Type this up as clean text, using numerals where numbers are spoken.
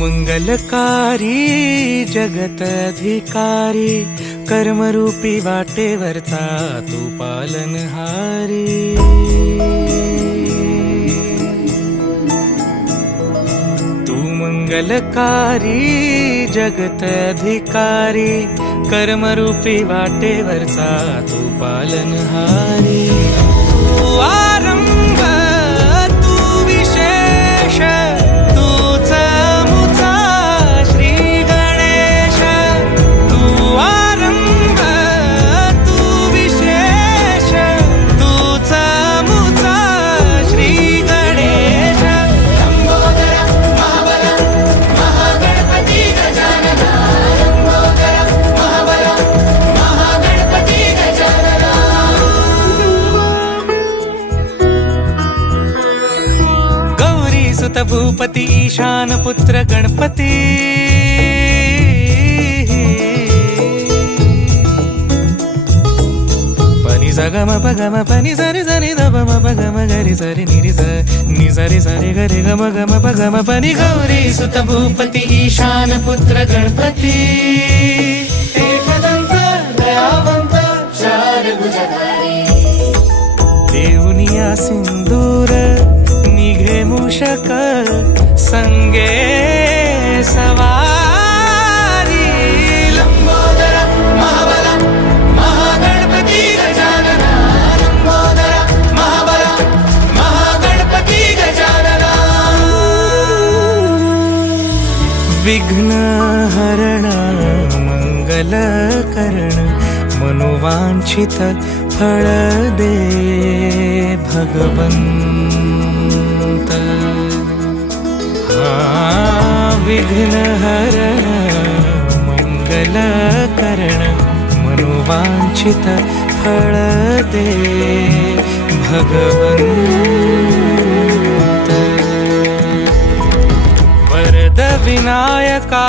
मंगलकारी जगत अधिकारी, कर्मरूपी वाटेवरचा तू पालनहारी। तू मंगलकारी जगत अधिकारी, कर्मरूपी वाटेवरचा तू पालनहारी। तू आरंभ तू विशेष, तूच मुचा श्री गणेश। तू आरंभ तू विशेष, तूच मुचा श्री गणेश। लंबोदर महाबल महागणपती गजानना, लंबोदर महाबल महागणपती गजानना। गौरी सुत भूपती ईशान पुत्र गणपती, पनी सगम पगम पनी सरी सरी दबम पगम गरी सरी निरी स नि सरी सरी गरी गम गम पगम पनी। गौरी सुत भूपती ईशान पुत्र गणपती, एकदंत दयावंत चार भुजधारी। देऊनिया सिंदूर निघे मूषक, संगे सवारी। लंबोदर महाबल महागणपती गजानना, लंबोदर महाबल महागणपती गजानना। विघ्न हरण मंगल करण, मनोवांछित फळ दे भगवंत। विघ्न हरण मंगल करण, मनोवांछित फळ दे भगवंत। वरद विनायका